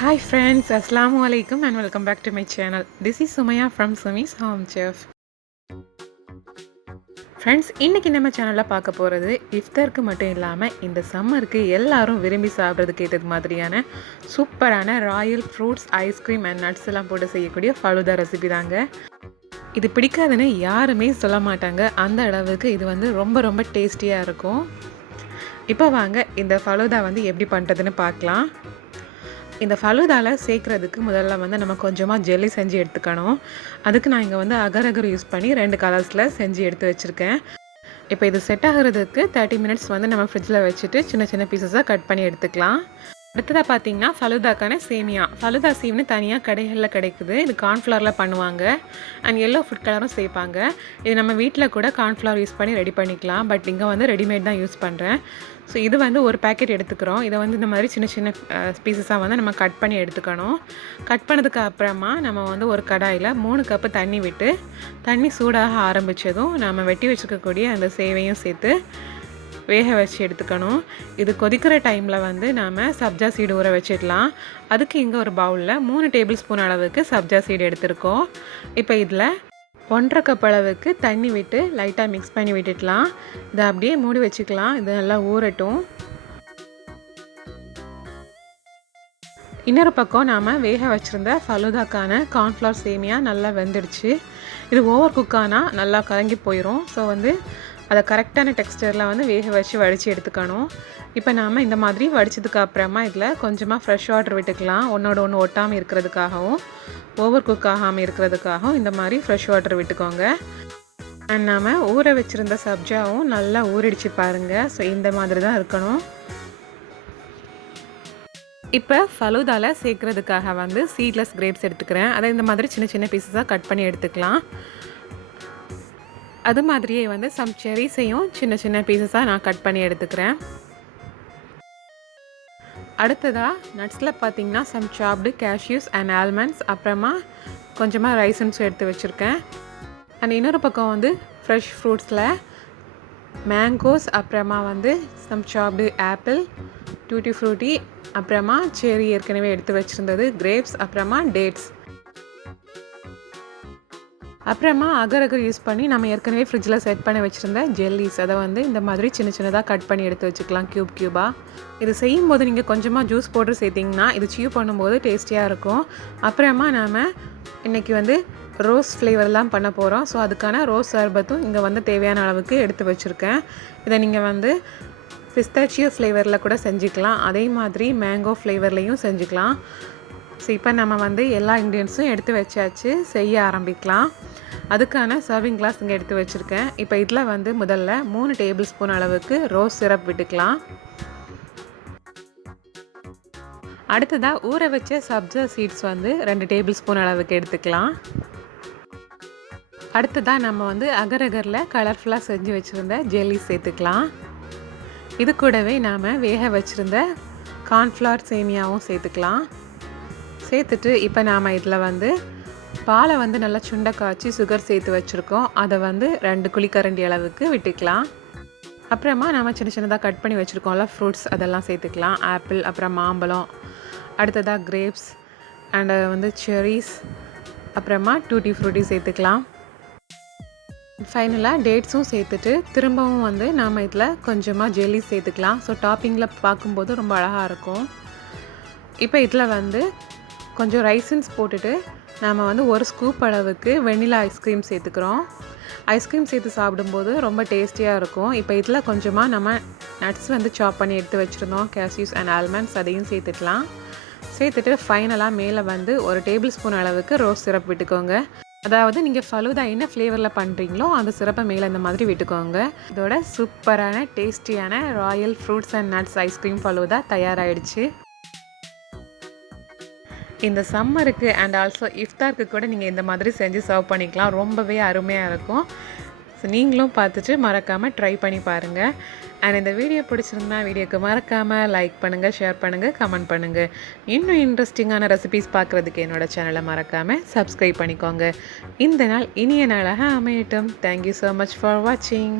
Hi friends, Assalamu alaikum and welcome back to my channel. This is Sumaya from Sumi's Home Chef. Friends, இன்றைக்கி நம்ம சேனலில் பார்க்க போகிறது இஃப்தாருக்கு மட்டும் இல்லாமல் இந்த சம்மருக்கு எல்லாரும் விரும்பி சாப்பிட்றதுக்கு ஏற்றது மாதிரியான சூப்பரான Royal fruits ice cream and nuts எல்லாம் போட்டு செய்யக்கூடிய ஃபலூதா ரெசிபி தாங்க. இது பிடிக்காதுன்னு யாருமே சொல்ல மாட்டாங்க. அந்த அளவுக்கு இது வந்து ரொம்ப ரொம்ப டேஸ்டியாக இருக்கும். இப்போ வாங்க இந்த ஃபலூதா வந்து எப்படி பண்ணுறதுன்னு பார்க்கலாம். இந்த ஃபலூதாவில் சேர்க்குறதுக்கு முதல்ல வந்து நம்ம கொஞ்சமாக ஜெல்லி செஞ்சு எடுத்துக்கணும். அதுக்கு நான் இங்கே வந்து அகர் அகர் யூஸ் பண்ணி 2 கலர்ஸில் செஞ்சு எடுத்து வச்சுருக்கேன். இப்போ இது செட் ஆகிறதுக்கு 30 மினிட்ஸ் வந்து நம்ம ஃப்ரிட்ஜில் வச்சுட்டு சின்ன சின்ன பீசஸாக கட் பண்ணி எடுத்துக்கலாம். அடுத்ததாக பார்த்தீங்கன்னா ஃபலூதாக்கான சேமியா. ஃபலூதா சீம்னு தனியாக கடைகளில் கிடைக்குது. இது கார்ன்ஃப்ளவரில் பண்ணுவாங்க அண்ட் எல்லோ ஃபுட் கலரும் சேர்ப்பாங்க. இது நம்ம வீட்டில் கூட கார்ன்ஃப்ளவர் யூஸ் பண்ணி ரெடி பண்ணிக்கலாம். பட் இங்கே வந்து ரெடிமேட் தான் யூஸ் பண்ணுறேன். ஸோ இது வந்து ஒரு பேக்கெட் எடுத்துக்கிறோம். இதை வந்து இந்த மாதிரி சின்ன சின்ன பீசஸாக வந்து நம்ம கட் பண்ணி எடுத்துக்கணும். கட் பண்ணதுக்கு அப்புறமா நம்ம வந்து ஒரு கடாயில் 3 கப்பு தண்ணி விட்டு தண்ணி சூடாக ஆரம்பித்ததும் நம்ம வெட்டி வச்சுருக்கக்கூடிய அந்த சேவையும் சேர்த்து வேக வச்சு எடுத்துக்கணும். இது கொதிக்கிற டைமில் வந்து நாம் சப்ஜா சீடு ஊற வச்சிடலாம். அதுக்கு இங்கே ஒரு பவுலில் 3 டேபிள் ஸ்பூன் அளவுக்கு சப்ஜா சீடு எடுத்துருக்கோம். இப்போ இதில் 1.5 கப் அளவுக்கு தண்ணி விட்டு லைட்டாக மிக்ஸ் பண்ணி விட்டுடலாம். இதை அப்படியே மூடி வச்சுக்கலாம். இது நல்லா ஊறட்டும். இன்னொரு பக்கம் நாம் வேக வச்சுருந்த ஃபலூதாக்கான கார்ன்ஃப்ளவர் சேமியா நல்லா வெந்துடுச்சு. இது ஓவர் குக்கானால் நல்லா கலங்கி போயிடும். ஸோ வந்து அதை கரெக்டான டெக்ஸ்டரில் வந்து வேக வச்சு வடித்து எடுத்துக்கணும். இப்போ நாம் இந்த மாதிரி வடித்ததுக்கு அப்புறமா இதில் கொஞ்சமாக ஃப்ரெஷ் வாட்டர் விட்டுக்கலாம். ஒன்றோட ஒன்று ஒட்டாமல் இருக்கிறதுக்காகவும் ஓவர் குக் ஆகாமல் இருக்கிறதுக்காகவும் இந்த மாதிரி ஃப்ரெஷ் வாட்டர் விட்டுக்கோங்க. அண்ட் நாம் ஊற வச்சுருந்த சப்ஜாவும் நல்லா ஊறிடுச்சு பாருங்கள். ஸோ இந்த மாதிரி தான் இருக்கணும். இப்போ ஃபலூதாவில் சேர்க்குறதுக்காக வந்து சீட்லெஸ் கிரேப்ஸ் எடுத்துக்கிறேன். அதை இந்த மாதிரி சின்ன சின்ன பீஸஸாக கட் பண்ணி எடுத்துக்கலாம். அது மாதிரியே வந்து சம் செரிஸையும் சின்ன சின்ன பீசஸாக நான் கட் பண்ணி எடுத்துக்கிறேன். அடுத்ததாக நட்ஸில் பார்த்திங்கன்னா சம் சாப்டு கேஷ்யூஸ் அண்ட் ஆல்மண்ட்ஸ், அப்புறமா கொஞ்சமாக ரைசன்ஸும் எடுத்து வச்சுருக்கேன். அண்ட் இன்னொரு பக்கம் வந்து ஃப்ரெஷ் ஃப்ரூட்ஸில் மேங்கோஸ், அப்புறமா வந்து சம் சாப்டு ஆப்பிள், டூட்டி ஃப்ரூட்டி, அப்புறமா செரி ஏற்கனவே எடுத்து வச்சுருந்தது, கிரேப்ஸ், அப்புறமா டேட்ஸ், அப்புறமா அகர் அகர் யூஸ் பண்ணி நம்ம ஏற்கனவே ஃப்ரிட்ஜில் செட் பண்ணி வச்சுருந்த ஜெல்லிஸ், அதை வந்து இந்த மாதிரி சின்ன சின்னதாக கட் பண்ணி எடுத்து வச்சுக்கலாம் க்யூபாக. இது செய்யும்போது நீங்கள் கொஞ்சமாக ஜூஸ் போட்டு சேர்த்திங்கன்னா இது சியூ பண்ணும்போது டேஸ்டியாக இருக்கும். அப்புறமா நாம் இன்றைக்கி வந்து ரோஸ் ஃப்ளேவர்லாம் பண்ண போகிறோம். ஸோ அதுக்கான ரோஸ் சர்பத்தும் இங்கே வந்து தேவையான அளவுக்கு எடுத்து வச்சுருக்கேன். இதை நீங்கள் வந்து பிஸ்தாச்சியோ ஃப்ளேவரில் கூட செஞ்சுக்கலாம். அதே மாதிரி மேங்கோ ஃப்ளேவர்லேயும் செஞ்சுக்கலாம். ஸோ இப்போ நம்ம வந்து எல்லா இன்க்ரீடியன்ஸும் எடுத்து வச்சாச்சு, செய்ய ஆரம்பிக்கலாம். அதுக்கான சர்விங் கிளாஸ் இங்கே எடுத்து வச்சுருக்கேன். இப்போ இதில் வந்து முதல்ல 3 டேபிள் ஸ்பூன் அளவுக்கு ரோஸ் சிரப் விட்டுக்கலாம். அடுத்ததாக ஊற வச்ச சப்ஜா சீட்ஸ் வந்து 2 டேபிள் ஸ்பூன் அளவுக்கு எடுத்துக்கலாம். அடுத்ததாக நம்ம வந்து அகர் அகரில் கலர்ஃபுல்லாக செஞ்சு வச்சுருந்த ஜெல்லி சேர்த்துக்கலாம். இது கூடவே நாம் வேக வச்சுருந்த கார்ன்ஃப்ளவர் சேமியாவும் சேர்த்துக்கலாம். சேர்த்துட்டு இப்போ நாம் இதில் வந்து பாலை வந்து நல்லா சுண்டை காய்ச்சி சுகர் சேர்த்து வச்சுருக்கோம். அதை வந்து 2 குழிக்கரண்டி அளவுக்கு விட்டுக்கலாம். அப்புறமா நம்ம சின்ன சின்னதாக கட் பண்ணி வச்சுருக்கோம்ல ஃப்ரூட்ஸ், அதெல்லாம் சேர்த்துக்கலாம். ஆப்பிள், அப்புறம் மாம்பழம், அடுத்ததாக கிரேப்ஸ் அண்டு வந்து செரிஸ், அப்புறமா டூட்டி ஃப்ரூட்டி சேர்த்துக்கலாம். ஃபைனலாக டேட்ஸும் சேர்த்துட்டு திரும்பவும் வந்து நாம் இதில் கொஞ்சமாக ஜெல்லி சேர்த்துக்கலாம். ஸோ டாப்பிங்கில் பார்க்கும்போது ரொம்ப அழகாக இருக்கும். இப்போ இதில் வந்து கொஞ்சம் ரைசன்ஸ் போட்டுட்டு நாம் வந்து 1 ஸ்கூப் அளவுக்கு வெண்ணிலா ஐஸ்கிரீம் சேர்த்துக்கிறோம். ஐஸ்கிரீம் சேர்த்து சாப்பிடும்போது ரொம்ப டேஸ்டியாக இருக்கும். இப்போ இதில் கொஞ்சமாக நம்ம நட்ஸ் வந்து சாப் பண்ணி எடுத்து வச்சுருந்தோம், கேஷ்யூஸ் அண்ட் ஆல்மண்ட்ஸ், அதையும் சேர்த்துக்கலாம். சேர்த்துட்டு ஃபைனலாக மேலே வந்து 1 டேபிள் ஸ்பூன் அளவுக்கு ரோஸ் சிரப் விட்டுக்கோங்க. அதாவது நீங்கள் ஃபலூதா என்ன ஃப்ளேவரில் பண்ணுறீங்களோ அந்த சிரப்பை மேலே இந்த மாதிரி விட்டுக்கோங்க. இதோட சூப்பரான டேஸ்டியான royal fruits and nuts ice cream falooda தயாராகிடுச்சு. இந்த சம்மருக்கு அண்ட் ஆல்சோ இஃப்தாருக்கு கூட நீங்கள் இந்த மாதிரி செஞ்சு சர்வ் பண்ணிக்கலாம். ரொம்பவே அருமையாக இருக்கும். ஸோ நீங்களும் பார்த்துட்டு மறக்காமல் ட்ரை பண்ணி பாருங்கள். அண்ட் இந்த வீடியோ பிடிச்சிருந்தா வீடியோக்கு மறக்காமல் லைக் பண்ணுங்கள், ஷேர் பண்ணுங்கள், கமெண்ட் பண்ணுங்கள். இன்னும் இன்ட்ரெஸ்டிங்கான ரெசிபீஸ் பார்க்குறதுக்கு என்னோடய சேனலை மறக்காமல் சப்ஸ்கிரைப் பண்ணிக்கோங்க. இந்த நாள் இனிய நாளாக அமையட்டும். தேங்க்யூ ஸோ மச் ஃபார் வாட்சிங்.